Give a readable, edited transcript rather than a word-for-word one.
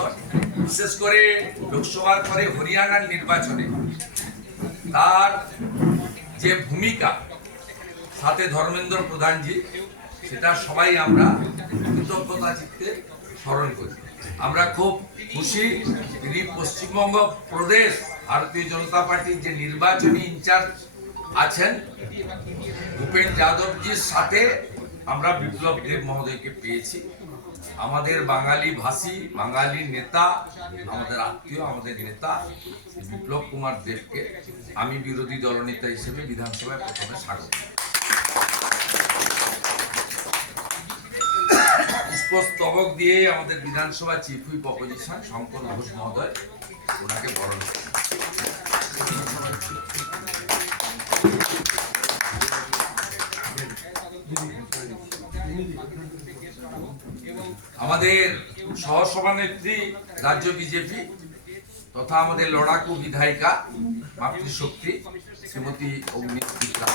বন্ধুগণ, বিশেষ করে লোকসভার পরে হরিয়ানার নির্বাচনে তার যে ভূমিকা সাথে ধর্মেন্দ্র প্রধানজি, সেটা সবাই আমরা কৃতজ্ঞতা চিত্তে স্মরণ করি। আমরা খুব খুশি তিনি পশ্চিমবঙ্গ প্রদেশ ভারতীয় জনতা পার্টির যে নির্বাচনী ইনচার্জ আছেন ভূপেন যাদবজির সাথে আমরা বিপ্লব দেব মহোদয়কে পেয়েছি। আমাদের বাঙালি ভাষী, বাঙালি নেতা, আমাদের আত্মীয়, আমাদের নেতা বিপ্লব কুমার দেবকে আমি বিরোধী দলনেতা হিসেবে বিধানসভায় প্রথমে স্বাগত। পুষ্পস্তবক দিয়ে আমাদের বিধানসভা chief whip opposition Shankar Ghosh মহোদয় ওনাকে বরণ করেন। আমাদের সহসভানেত্রী রাজ্য বিজেপি তথা আমাদের লড়াকু বিধায়িকা মাতৃশক্তি শ্রীমতী অগ্নিমিত্রা।